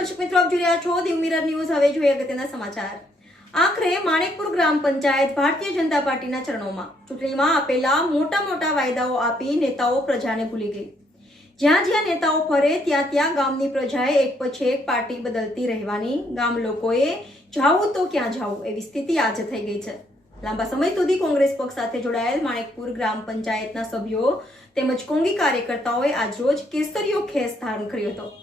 દર્શક મિત્રો, આપ જોઈ રહ્યા છો દીવ મિરર ન્યૂઝ હવે જોઈએ અગત્યના સમાચાર. આખરે માણેકપુર ગ્રામ પંચાયત ભારતીય જનતા પાર્ટીના ચરણોમાં ચૂંટણીમાં આપેલા મોટા મોટા વાયદાઓ આપી નેતાઓ પ્રજાને ભૂલી ગઈ. જ્યાં જ્યાં નેતાઓ ફરે, ત્યાં ત્યાં ગામની પ્રજાએ એક પછી એક પાર્ટી બદલતી રહેવાની. ગામ લોકોએ જાવું તો ક્યાં જાવું એવી સ્થિતિ આજે થઈ ગઈ છે. લાંબા સમય સુધી કોંગ્રેસ પક્ષ સાથે જોડાયેલ માણેકપુર ગ્રામ પંચાયતના સભ્યો તેમજ કોંગી કાર્યકર્તાઓએ આજરોજ કેસરીયો ખેસ ધારણ કર્યો હતો.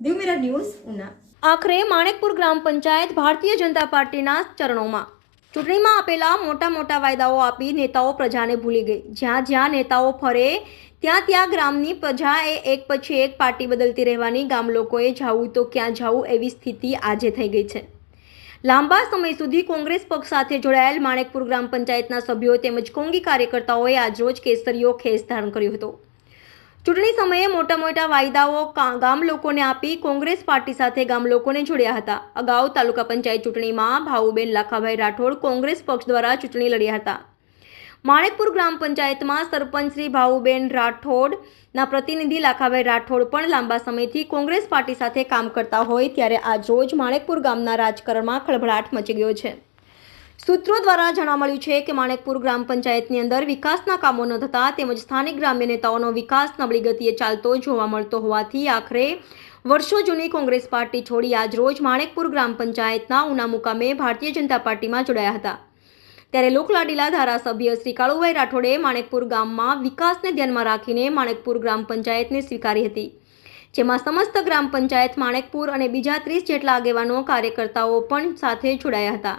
Diu mirror news, Una. આખરે માણેકપુર ગ્રામ પંચાયત ભારતીય જનતા પાર્ટીના ચરણોમાં ચૂંટણીમાં આપેલા મોટા મોટા વાયદાઓ આપી નેતાઓ પ્રજાને ભૂલી ગઈ. જ્યાં જ્યાં નેતાઓ ફરે, ત્યાં ત્યાં ગ્રામની પ્રજા એ એક પછી એક પાર્ટી બદલતી રહેવાની ગામ લોકોએ જાવું તો ક્યાં જાવું એવી સ્થિતિ આજે થઈ ગઈ છે. લાંબા સમય સુધી કોંગ્રેસ પક્ષ સાથે જોડાયેલ માણેકપુર ગ્રામ પંચાયતના સભ્યો તેમજ કોંગી કાર્યકર્તાઓએ આજરોજ કેસરીયો ખેસ ધારણ કર્યો હતો. ચૂંટણી સમયે મોટા મોટા વાયદાઓ ગામ લોકોને આપી કોંગ્રેસ પાર્ટી સાથે ગામ લોકોને જોડ્યા હતા. અગાઉ તાલુકા પંચાયત ચૂંટણીમાં ભાવુબેન લાખાભાઈ રાઠોડ કોંગ્રેસ પક્ષ દ્વારા ચૂંટણી લડ્યા હતા. માણેકપુર ગ્રામ પંચાયતમાં સરપંચ શ્રી ભાવુબેન રાઠોડના પ્રતિનિધિ લાખાભાઈ રાઠોડ પણ લાંબા સમયથી કોંગ્રેસ પાર્ટી સાથે કામ કરતા હોય ત્યારે આજ રોજ માણેકપુર ગામના રાજકારણમાં ખળભળાટ મચી ગયો છે. સૂત્રો દ્વારા જાણવા મળ્યું છે કે માણેકપુર ગ્રામ પંચાયતની અંદર વિકાસના કામો ન થતા તેમજ સ્થાનિક ગ્રામ્ય નેતાઓનો વિકાસ નબળી ગતિએ ચાલતો જોવા મળતો હોવાથી આખરે વર્ષો જૂની કોંગ્રેસ પાર્ટી છોડી આજરોજ માણેકપુર ગ્રામ પંચાયતના ઉના મુકામે ભારતીય જનતા પાર્ટીમાં જોડાયા હતા. ત્યારે લોકલાડીલા ધારાસભ્ય શ્રી કાળુભાઈ રાઠોડે માણેકપુર ગામમાં વિકાસને ધ્યાનમાં રાખીને માણેકપુર ગ્રામ પંચાયતને સ્વીકારી હતી, જેમાં સમસ્ત ગ્રામ પંચાયત માણેકપુર અને બીજા ત્રીસ જેટલા આગેવાનો કાર્યકર્તાઓ પણ સાથે જોડાયા હતા.